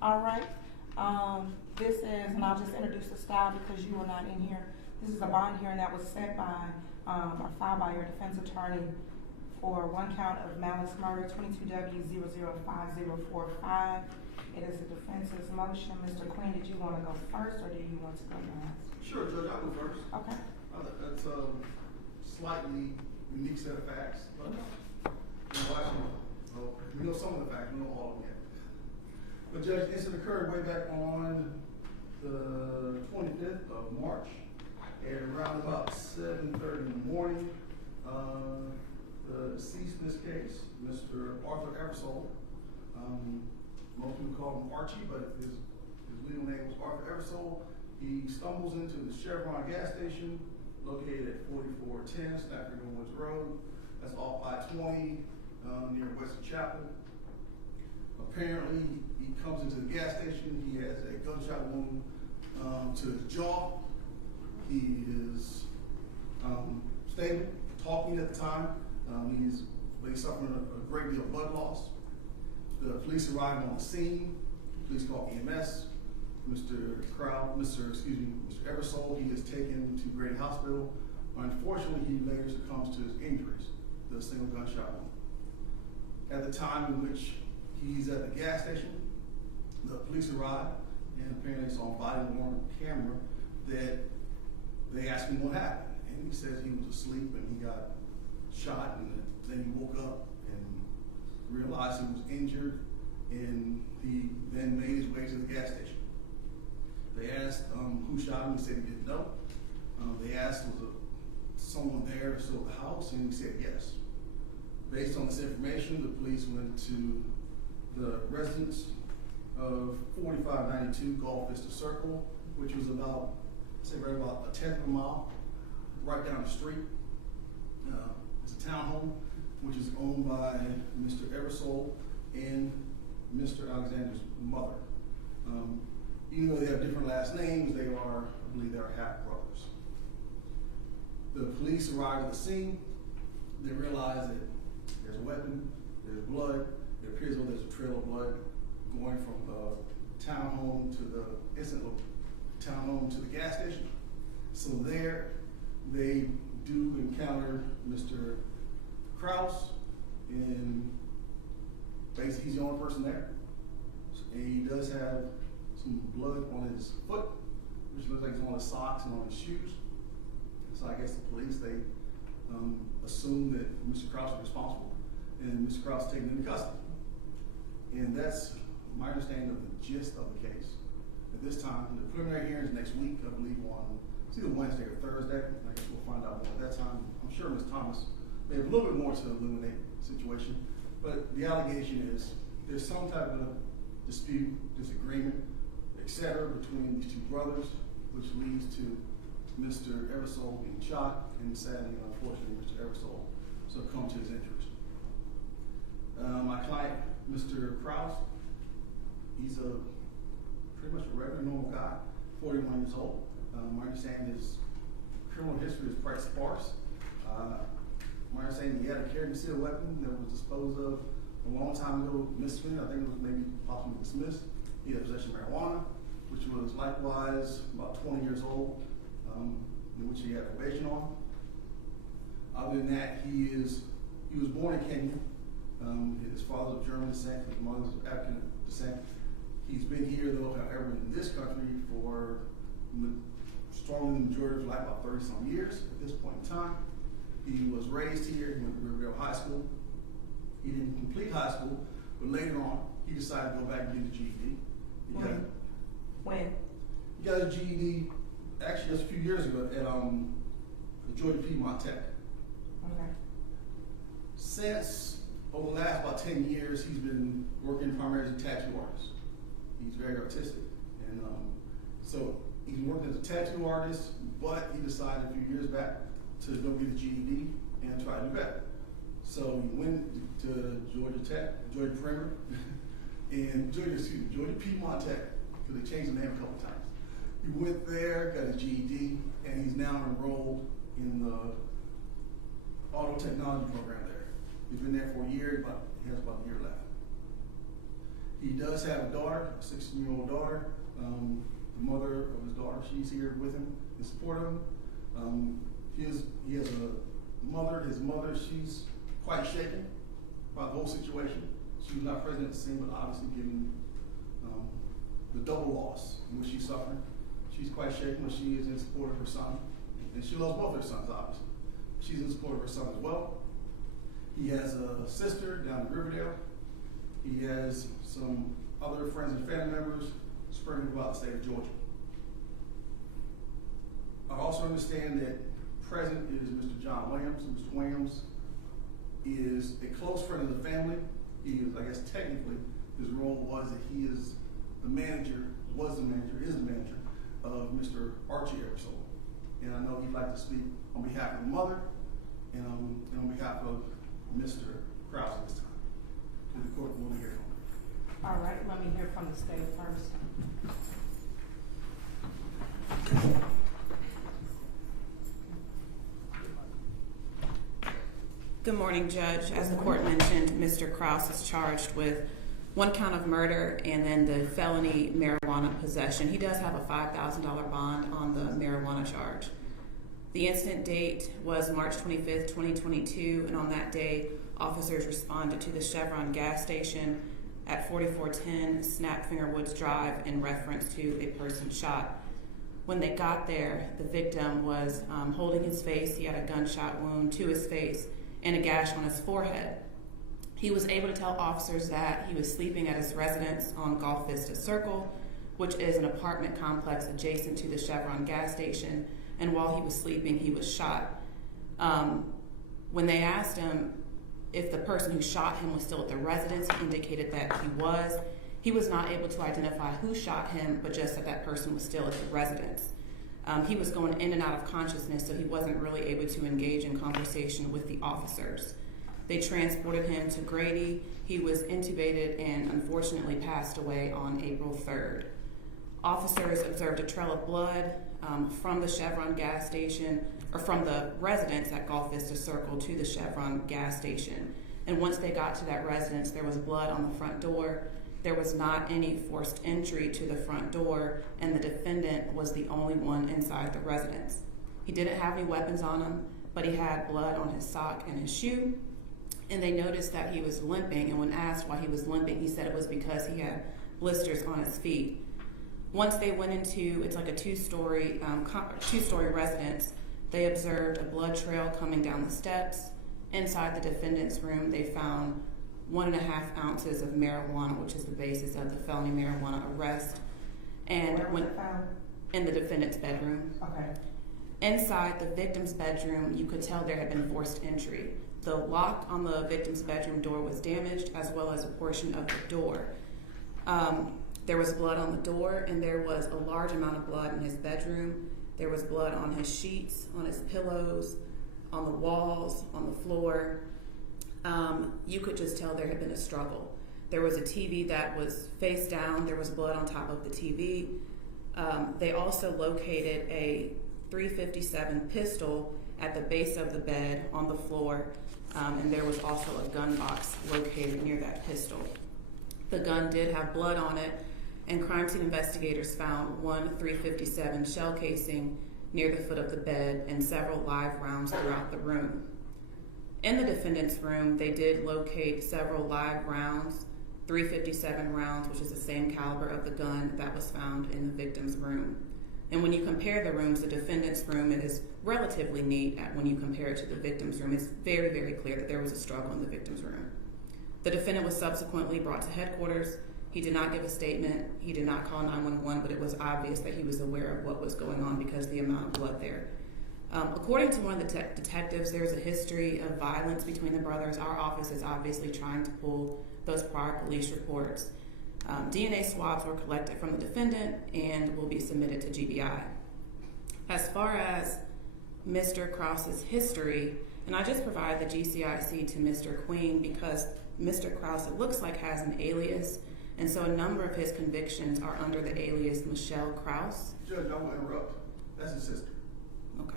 All right. This is, and I'll just introduce the style because you were not in here. This is a bond hearing that was set by, or filed by your defense attorney for one count of malice murder, 22W005045. It is the defense's motion. Mr. Quinn, did you want to go first or do you want to go last? Sure, Judge, I'll go first. Okay. That's a slightly unique set of facts, but we know some of the facts, we know all of them yet. But Judge, the incident occurred way back on the 25th of March at around about 7:30 in the morning. The deceased in this case, Mr. Arthur Eversole, most people call him Archie, but his legal name was Arthur Eversole. He stumbles into the Chevron gas station located at 4410 Stafford Woods Road. That's off I-20 near Western Chapel. Apparently, he comes into the gas station. He has a gunshot wound to his jaw. He is stable, talking at the time. He's suffering a great deal of blood loss. The police arrive on the scene. Police call EMS. Mr. Eversole, he is taken to Grady Hospital. Unfortunately, he later succumbs to his injuries, the single gunshot wound. At the time in which he's at the gas station, the police arrive, and apparently it's on body-worn camera that they asked him what happened. And he says he was asleep and he got shot, and then he woke up and realized he was injured, and he then made his way to the gas station. They asked who shot him. He said he didn't know. They asked was someone there to still at the house, and he said yes. Based on this information, the police went to the residence of 4592 Gulf Vista Circle, which was about, right about a 1/10 of a mile, right down the street. It's a townhome, which is owned by Mr. Eversole and Mr. Alexander's mother. Even though they have different last names, I believe they are half brothers. The police arrive at the scene. They realize that there's a weapon, there's blood. It appears as though there's a trail of blood going from the townhome to the gas station. So there, they do encounter Mr. Krause, and basically he's the only person there. And he does have some blood on his foot, which looks like it's on his socks and on his shoes. So I guess the police, they assume that Mr. Krause is responsible, and Mr. Krause is taken into custody. And that's my understanding of the gist of the case. At this time, the preliminary hearings next week, I believe it's either Wednesday or Thursday. I guess we'll find out more at that time. I'm sure Ms. Thomas may have a little bit more to illuminate the situation, but the allegation is there's some type of dispute, disagreement, etc. between these two brothers, which leads to Mr. Eversole being shot, and sadly, unfortunately, Mr. Eversole succumbed to his injuries. My client, Mr. Krause, he's pretty much a regular, normal guy, 41 years old. My understanding is criminal history is quite sparse. My understanding he had a carry concealed weapon that was disposed of a long time ago, misdemeanor. I think it was maybe possibly dismissed. He had possession of marijuana, which was likewise about 20 years old, in which he had probation on. Other than that, he was born in Kenya. His father's of German descent, his mother's of African descent. He's been here, though, however, in this country for strongly the majority of his life, about 30-some years at this point in time. He was raised here. He went to Riverdale High School. He didn't complete high school, but later on, he decided to go back and get his GED. When? He got his GED actually just a few years ago at Georgia Piedmont Tech. Okay. Since over the last about 10 years, he's been working primarily as a tattoo artist. He's very artistic, and so he's been working as a tattoo artist. But he decided a few years back to go get his GED and try to do better. So he went to Georgia Primer and Georgia Piedmont Tech, because they changed the name a couple times. He went there, got his GED, and he's now enrolled in the auto technology program there. He's been there for a year, but he has about a year left. He does have a daughter, a 16-year-old daughter. The mother of his daughter, she's here with him in support of him. He has a mother. His mother, she's quite shaken by the whole situation. She was not present at the scene, but obviously given the double loss in which she's suffering. She's quite shaken, but she is in support of her son. And she loves both her sons, obviously. She's in support of her son as well. He has a sister down in Riverdale. He has some other friends and family members spread throughout the state of Georgia. I also understand that present is Mr. John Williams. Mr. Williams is a close friend of the family. He is, I guess technically, his role was that he is the manager, is the manager of Mr. Archie Eversole. And I know he'd like to speak on behalf of the mother and on behalf of Mr. Krause at this time. To the court, we'll hear from him. All right, let me hear from the state first. Good morning, Judge. As the court mentioned, Mr. Krause is charged with 1 count of murder and then the felony marijuana possession. He does have a $5,000 bond on the marijuana charge. The incident date was March 25th, 2022, and on that day, officers responded to the Chevron gas station at 4410 Snapfinger Woods Drive in reference to a person shot. When they got there, the victim was holding his face. He had a gunshot wound to his face and a gash on his forehead. He was able to tell officers that he was sleeping at his residence on Golf Vista Circle, which is an apartment complex adjacent to the Chevron gas station, and while he was sleeping, he was shot. When they asked him if the person who shot him was still at the residence, he indicated that he was. He was not able to identify who shot him, but just that that person was still at the residence. He was going in and out of consciousness, so he wasn't really able to engage in conversation with the officers. They transported him to Grady. He was intubated and unfortunately passed away on April 3rd. Officers observed a trail of blood from the Chevron gas station, or from the residence at Golf Vista Circle to the Chevron gas station. And once they got to that residence, there was blood on the front door. There was not any forced entry to the front door, and the defendant was the only one inside the residence. He didn't have any weapons on him, but he had blood on his sock and his shoe, and they noticed that he was limping, and when asked why he was limping, he said it was because he had blisters on his feet. Once they went into, it's like a two-story residence, they observed a blood trail coming down the steps. Inside the defendant's room, they found 1.5 ounces of marijuana, which is the basis of the felony marijuana arrest. And Where was it found? In the defendant's bedroom. Okay. Inside the victim's bedroom, you could tell there had been forced entry. The lock on the victim's bedroom door was damaged, as well as a portion of the door. There was blood on the door, and there was a large amount of blood in his bedroom. There was blood on his sheets, on his pillows, on the walls, on the floor. You could just tell there had been a struggle. There was a TV that was face down. There was blood on top of the TV. They also located a .357 pistol at the base of the bed on the floor, and there was also a gun box located near that pistol. The gun did have blood on it, and crime scene investigators found one .357 shell casing near the foot of the bed and several live rounds throughout the room. In the defendant's room, they did locate several live rounds, .357 rounds, which is the same caliber of the gun that was found in the victim's room. And when you compare the rooms, the defendant's room, it is relatively neat when you compare it to the victim's room. It's very, very clear that there was a struggle in the victim's room. The defendant was subsequently brought to headquarters. He did not give a statement. He did not call 911, but it was obvious that he was aware of what was going on because of the amount of blood there. According to one of the detectives, there's a history of violence between the brothers. Our office is obviously trying to pull those prior police reports. DNA swabs were collected from the defendant and will be submitted to GBI. As far as Mr. Krause's history, and I just provided the GCIC to Mr. Queen because Mr. Krause, it looks like, has an alias, and so a number of his convictions are under the alias Michelle Krause. Judge, I will interrupt. That's his sister. Okay.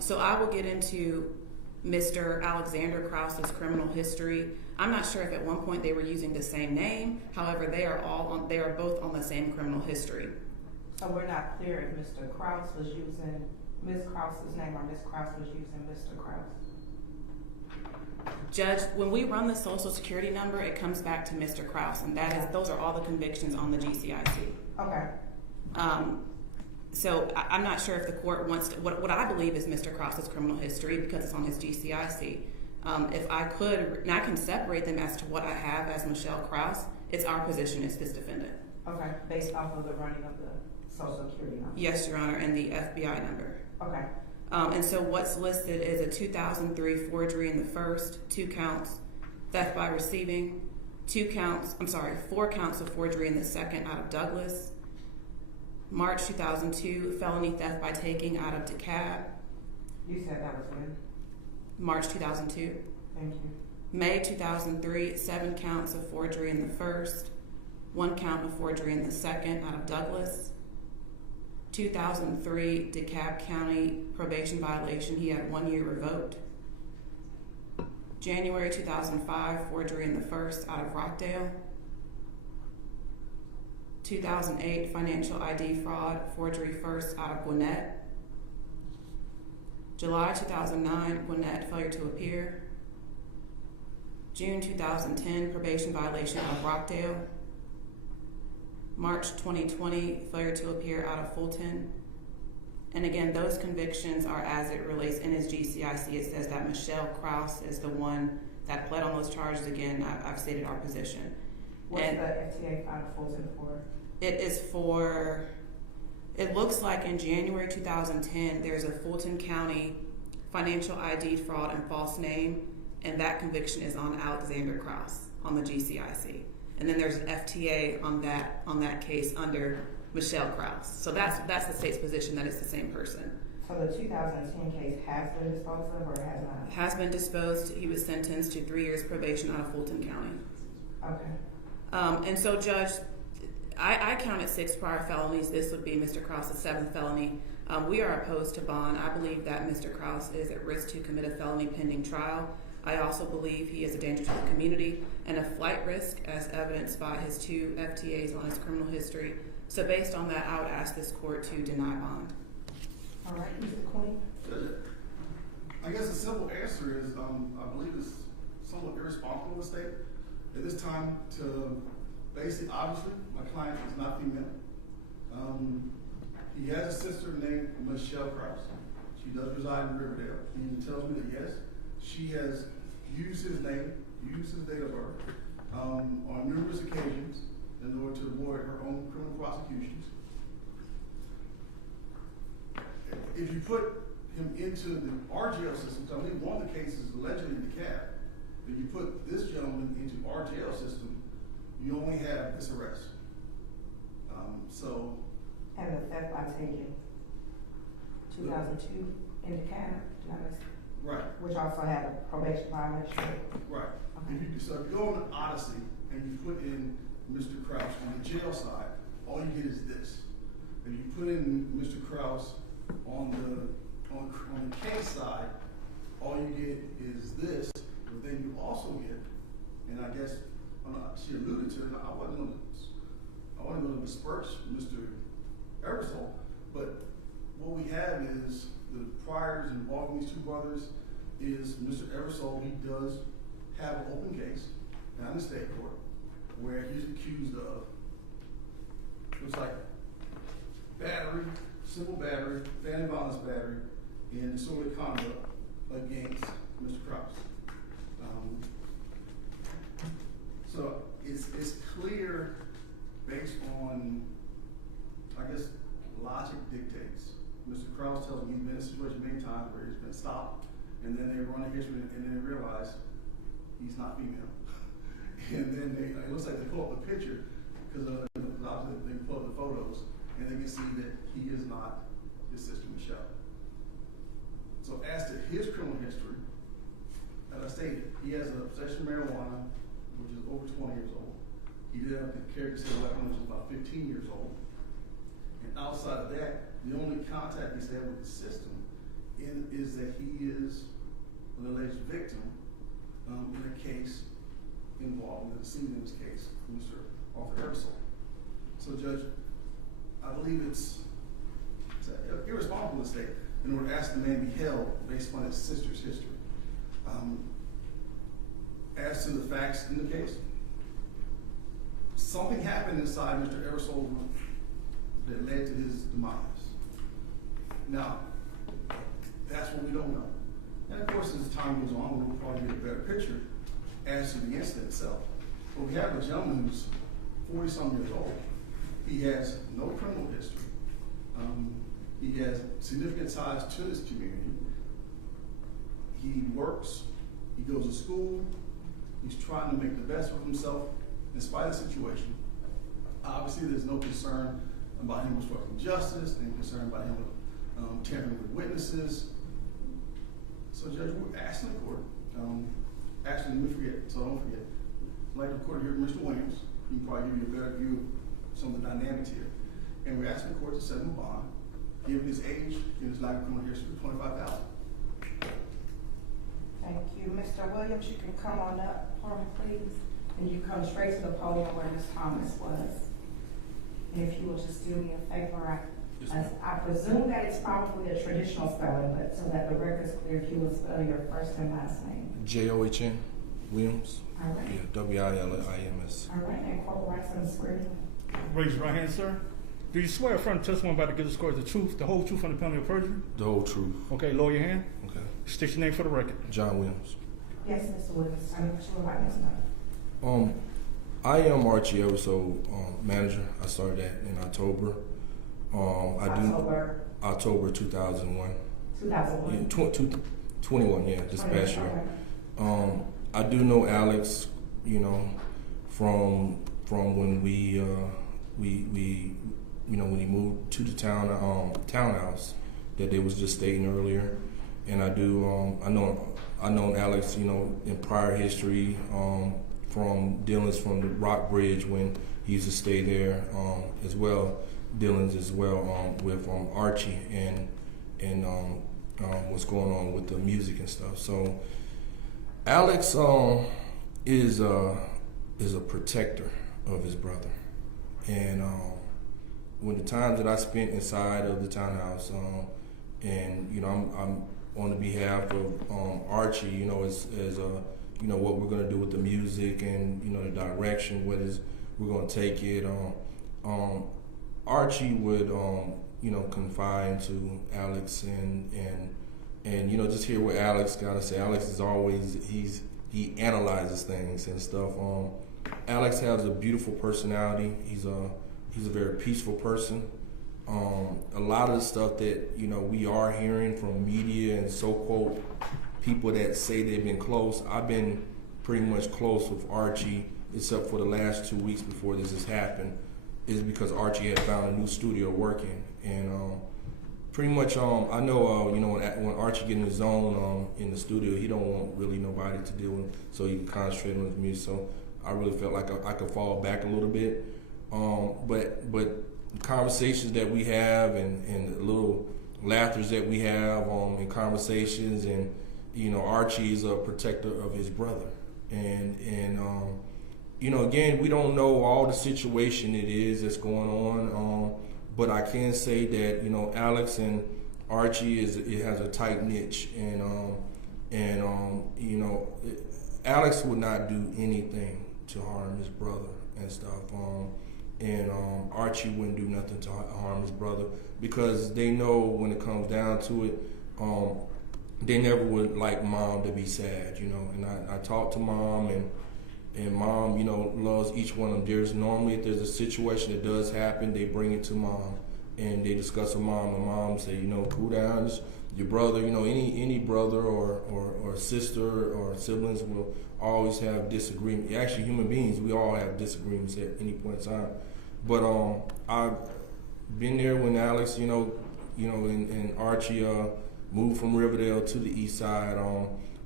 So I will get into Mr. Alexander Krause's criminal history. I'm not sure if at one point they were using the same name. However, they are both on the same criminal history. So we're not clear if Mr. Krause was using Ms. Krause's name or Ms. Krause was using Mr. Krause. Judge, when we run the social security number, it comes back to Mr. Krause, and those are all the convictions on the GCIC. Okay. So I'm not sure if the court wants to, what I believe is Mr. Krause's criminal history because it's on his GCIC. If I could, and I can separate them as to what I have as Michelle Krause, it's our position as this defendant. Okay, based off of the running of the social security number. Yes, Your Honor, and the FBI number. Okay. And so what's listed is a 2003 forgery in the first, 2 counts, theft by receiving, 4 counts of forgery in the second out of Douglas, March 2002, felony theft by taking out of DeKalb. You said that was when? March 2002. Thank you. May 2003, 7 counts of forgery in the first, 1 count of forgery in the second out of Douglas. 2003, DeKalb County probation violation. He had 1 year revoked. January 2005, forgery in the first out of Rockdale. 2008, financial ID fraud, forgery first out of Gwinnett. July 2009, Gwinnett, failure to appear. June 2010, probation violation out of Rockdale. March 2020, failure to appear out of Fulton. And again, those convictions are as it relates in his GCIC. It says that Michelle Krause is the one that pled on those charges. Again, I've stated our position. What's and the FTA out of Fulton for? It is for, it looks like in January 2010, there's a Fulton County financial ID fraud and false name, and that conviction is on Alexander Krause on the GCIC. And then there's an FTA on that case under Michelle Krause. So that's the state's position that it's the same person. So the 2010 case has been disposed of or has not? Has been disposed. He was sentenced to 3 years probation out of Fulton County. Okay. And so, Judge, I counted 6 prior felonies. This would be Mr. Krause's 7th felony. We are opposed to bond. I believe that Mr. Krause is at risk to commit a felony pending trial. I also believe he is a danger to the community and a flight risk as evidenced by his 2 FTAs on his criminal history. So based on that, I would ask this court to deny bond. All right, Mr. Queen. I guess the simple answer is, I believe it's somewhat irresponsible of the state at this time to basically, obviously, my client is not female. He has a sister named Michelle Krause. She does reside in Riverdale. He tells me that yes, she has used his name, used his date of birth on numerous occasions in order to avoid her own criminal prosecutions. If you put him into the RGL system, so I believe one of the cases allegedly in DeKalb, if you put this gentleman into RGL system, you only have this arrest. And the theft by taking 2002 in DeKalb, Right. which also had a probation violation. Right. Okay. So if you go on the Odyssey and you put in Mr. Krause on the jail side, all you get is this. If you put in Mr. Krause on the case side, all you get is this. But then you also get, and I guess she alluded to it. I wasn't going to disperse Mr. Eversole, but what we have is the priors involving these 2 brothers is Mr. Eversole. He does have an open case down in the state court where he's accused of, looks like battery, simple battery, family violence battery, and disorderly conduct against Mr. Krause. So it's clear based on, I guess, logic dictates. Mr. Krause tells me he's been in a situation many times where he's been stopped, and then they run a history, and then they realize he's not female. And then it looks like they pull up the picture, because obviously they pull up the photos, and they can see that he is not his sister Michelle. So as to his criminal history, as I stated, he has a possession of marijuana, which is over 20 years old. He did have the carry concealed weapon, which is about 15 years old. And outside of that, the only contact he's had with the system is that he is an alleged victim in a case involved in the deceit in this case, Mr. Archie Eversole. So, Judge, I believe it's irresponsible to state in order to ask the man to be held based upon his sister's history. As to the facts in the case, something happened inside Mr. Eversole's room that led to his demise. Now, that's what we don't know. And of course, as time goes on, we'll probably get a better picture as to the incident itself. But we have a gentleman who's 40-some years old. He has no criminal history. He has significant ties to this community. He works, he goes to school, he's trying to make the best of himself in spite of the situation. Obviously, there's no concern about him obstructing justice, any concern about him tampering with witnesses. So, Judge, we're asking the court, actually, let me forget, so don't forget, I'd like the court to hear Mr. Williams. He can probably give you a better view of some of the dynamics here. And we're asking the court to set him a bond, given his age, given his lack of criminal history, $25,000. Thank you. Mr. Williams, you can come on up for me, please. And you come straight to the podium where Ms. Thomas was. And if you will just do me a favor, I presume that it's probably a traditional spelling, but so that the record's clear, if you will spell your first and last name. John Williams. All right. Yeah, Williams. All right, and corporal rights and swearing. Raise your right hand, sir. Do you swear affirm the testimony about to give this court the truth, the whole truth, on the penalty of perjury? The whole truth. Okay, lower your hand. Okay. State your name for the record. John Williams. Yes, Mr. Williams. I mean, you were right, Ms. Thomas. I am Archie Eversole manager. I started that in October. October 2001. 2001. Yeah, 21. Yeah, this past year. Okay. I do know Alex. You know, from when we when he moved to the townhouse that they was just stating earlier, and I do I know Alex, you know, in prior history from dealings from the Rock Bridge when he used to stay there as well, dealings as well with Archie and what's going on with the music and stuff. So Alex is a protector of his brother, and when the times that I spent inside of the townhouse, and you know, I'm on the behalf of Archie, you know, as you know, what we're gonna do with the music and you know the direction, we're gonna take it. Archie would you know, confide to Alex and you know, just hear what Alex gotta say. Alex is always he analyzes things and stuff. Alex has a beautiful personality. He's a very peaceful person. A lot of the stuff that, you know, we are hearing from media and so-called people that say they've been close, I've been pretty much close with Archie, except for the last 2 weeks before this has happened, is because Archie had found a new studio working. And pretty much, I know, you know, when Archie get in his zone in the studio, he don't want really nobody to deal with, so he can concentrate on his music. So I really felt like I could fall back a little bit. But the conversations that we have and the little laughters that we have in conversations, and you know, Archie is a protector of his brother, and you know, again, we don't know all the situation it is that's going on, but I can say that, you know, Alex and Archie has a tight niche, and you know, Alex would not do anything to harm his brother and stuff. And Archie wouldn't do nothing to harm his brother, because they know when it comes down to it, they never would like Mom to be sad, you know. And I talk to Mom, and Mom, you know, loves each one of them. There's normally, if there's a situation that does happen, they bring it to Mom and they discuss with Mom, and Mom say, you know, cool down. Your brother, you know, any brother or sister or siblings will always have disagreements. Actually, human beings, we all have disagreements at any point in time. But I've been there when Alex, you know, and Archie moved from Riverdale to the east side,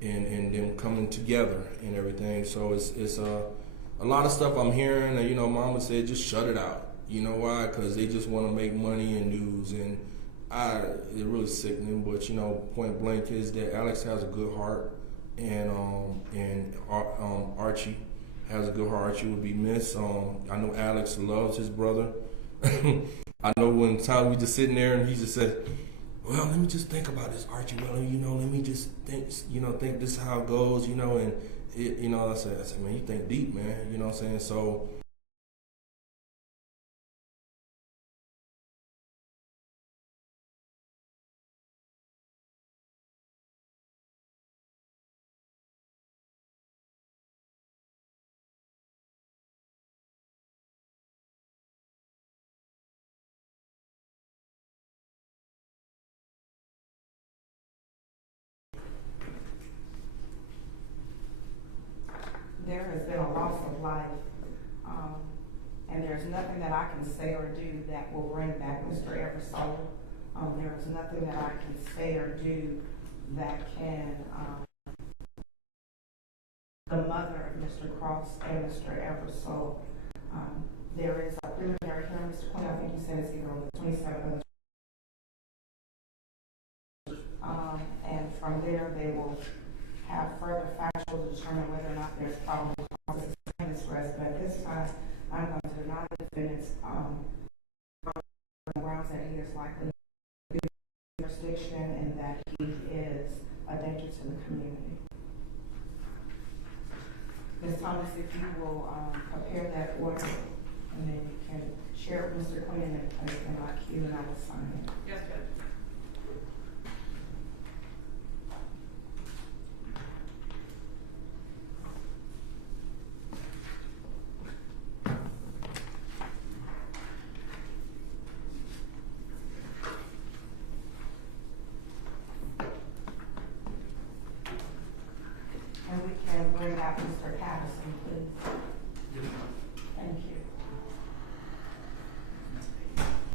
and them coming together and everything. So it's a lot of stuff I'm hearing. You know, Mama said just shut it out. You know why? Because they just want to make money and news, and it's really sickening. But you know, point blank is that Alex has a good heart, and Archie has a good heart. You will be missed. I know Alex loves his brother. I know one time we just sitting there and he just said, well, let me just think about this, Archie. Well, let me just think, think this is how it goes, and I said, man, you think deep, man, you know what I'm saying? So, there has been a loss of life, and there's nothing that I can say or do that will bring back Mr. Eversole. There is nothing that I can say or do that can, the mother of Mr. Krause and Mr. Eversole. There is a preliminary hearing, Mr. Quinn, I think you said it's either on the 27th. And from there, they will have further factual to determine whether or not there's probable cause to suspend this arrest. But at this time, I'm going to deny the defendant's on the grounds that he is likely to be in jurisdiction and that he is a danger to the community. Ms. Thomas, if you will prepare that order, and then you can share it with Mr. Quinn and place it in my queue, and I will sign it. Yes, Judge.